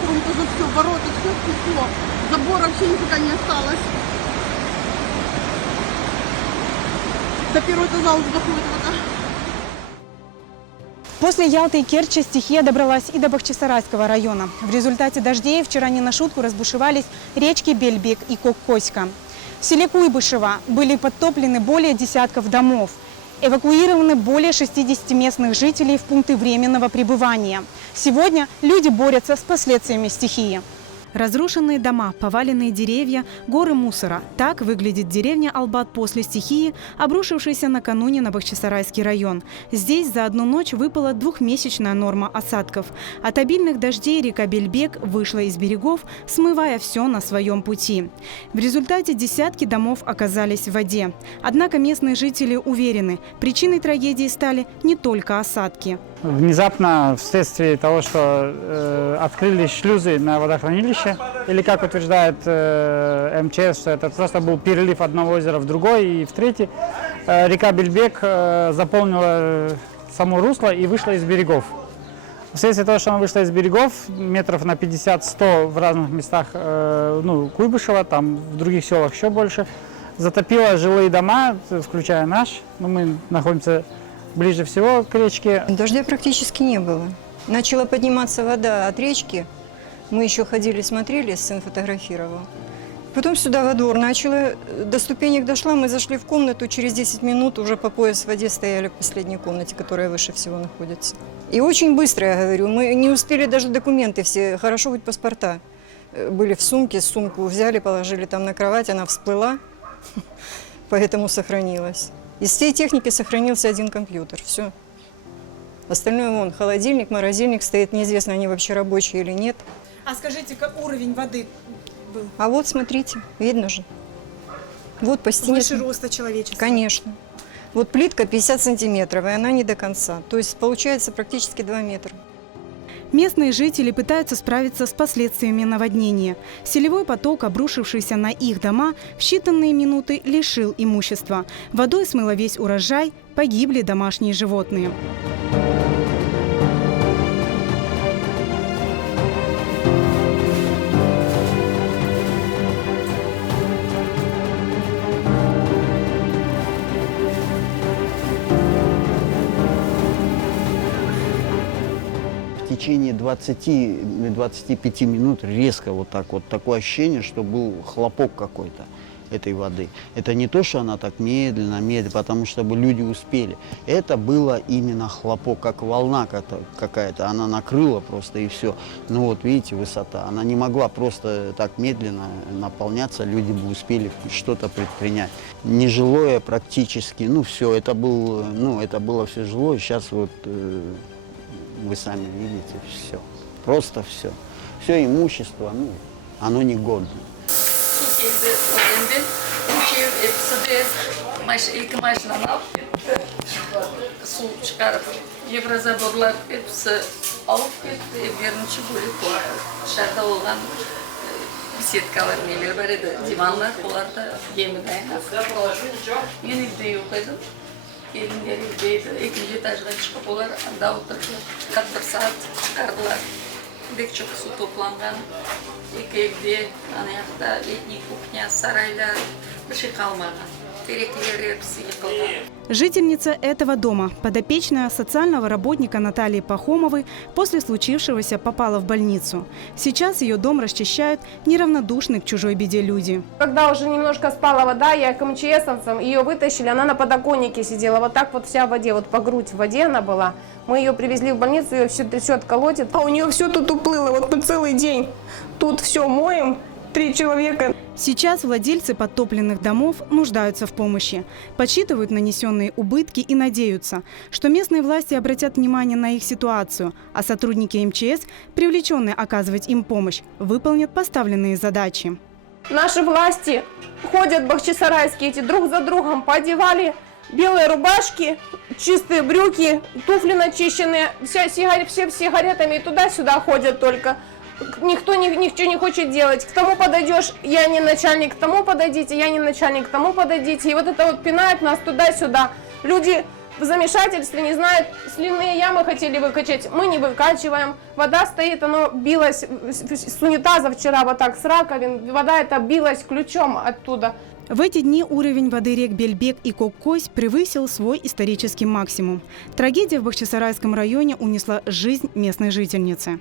комната, за все, ворота, все стекло. Забора вообще никуда не осталось. До первого этажа уже доходит вода. После Ялты и Керчи стихия добралась и до Бахчисарайского района. В результате дождей вчера не на шутку разбушевались речки Бельбек и Кокоська. В селе Куйбышево были подтоплены более десятков домов. Эвакуированы более 60 местных жителей в пункты временного пребывания. Сегодня люди борются с последствиями стихии. Разрушенные дома, поваленные деревья, горы мусора. Так выглядит деревня Албат после стихии, обрушившейся накануне на Бахчисарайский район. Здесь за одну ночь выпала двухмесячная норма осадков. От обильных дождей река Бельбек вышла из берегов, смывая все на своем пути. В результате десятки домов оказались в воде. Однако местные жители уверены, причиной трагедии стали не только осадки. Внезапно, вследствие того, что открылись шлюзы на водохранилище, или, как утверждает МЧС, что это просто был перелив одного озера в другое и в третье, река Бельбек заполнила само русло и вышла из берегов. Вследствие того, что она вышла из берегов, метров на 50-100 в разных местах Куйбышева, там в других селах еще больше, затопила жилые дома, включая наш. Мы находимся ближе всего к речке. Дождя практически не было. Начала подниматься вода от речки. Мы еще ходили, смотрели, сын фотографировал. Потом сюда во двор начала, до ступенек дошла, мы зашли в комнату, через 10 минут уже по пояс в воде стояли в последней комнате, которая выше всего находится. И очень быстро, я говорю, мы не успели даже документы все, хорошо хоть паспорта. Были в сумке, сумку взяли, положили там на кровать, она всплыла, поэтому сохранилась. Из всей техники сохранился один компьютер, все. Остальное вон, холодильник, морозильник стоит, неизвестно, они вообще рабочие или нет. А скажите, как уровень воды был? А вот, смотрите, видно же. Вот по стене. Выше роста человеческого? Конечно. Вот плитка 50 сантиметров, и она не до конца. То есть получается практически 2 метра. Местные жители пытаются справиться с последствиями наводнения. Селевой поток, обрушившийся на их дома, в считанные минуты лишил имущества. Водой смыло весь урожай, погибли домашние животные. В течение 20-25 минут резко вот так вот, такое ощущение, что был хлопок какой-то этой воды. Это не то, что она так медленно, потому что люди успели. Это было именно хлопок, как волна какая-то. Она накрыла просто и все. Ну вот видите, высота. Она не могла просто так медленно наполняться, люди бы успели что-то предпринять. Нежилое практически, все, это было все жилое. Сейчас вот вы сами видите, все. Просто все. Все имущество, оно негодно. İlk maşinanı alıp su çıkarıp Evrazabırlar hepsi alıp gitti. Birinci bölük o dışarıda olan bisetkalar neler var idi, divanlar, onlar da gemiden Ben evde yok idim. Elimler evdeydi. İkinci etajdan çıkıp onlar anda oturdu. 41 saat çıkardılar. Pek çok su toplangan. İki evde, anayakta, etnik kухня, saraylar, bir şey kalmagan. Жительница этого дома, подопечная социального работника Натальи Пахомовой, после случившегося попала в больницу. Сейчас ее дом расчищают неравнодушные к чужой беде люди. Когда уже немножко спала вода, я к МЧСовцам, ее вытащили, она на подоконнике сидела, вот так вот вся в воде, вот по грудь в воде она была. Мы ее привезли в больницу, ее все трясет, колотит. А у нее все тут уплыло, вот на целый день. Тут все моем, 3 человека. Сейчас владельцы подтопленных домов нуждаются в помощи, подсчитывают нанесенные убытки и надеются, что местные власти обратят внимание на их ситуацию, а сотрудники МЧС, привлеченные оказывать им помощь, выполнят поставленные задачи. Наши власти ходят бахчисарайские, эти друг за другом поодевали белые рубашки, чистые брюки, туфли начищенные, все сигаретами и туда-сюда ходят только. Никто ничего не хочет делать. К тому подойдешь, я не начальник, к тому подойдите, я не начальник, к тому подойдите. И вот это вот пинают нас туда-сюда. Люди в замешательстве, не знают, сливные ямы хотели выкачать, мы не выкачиваем. Вода стоит, она билась с унитаза вчера, вот так, с раковин, вода эта билась ключом оттуда. В эти дни уровень воды рек Бельбек и Коккось превысил свой исторический максимум. Трагедия в Бахчисарайском районе унесла жизнь местной жительницы.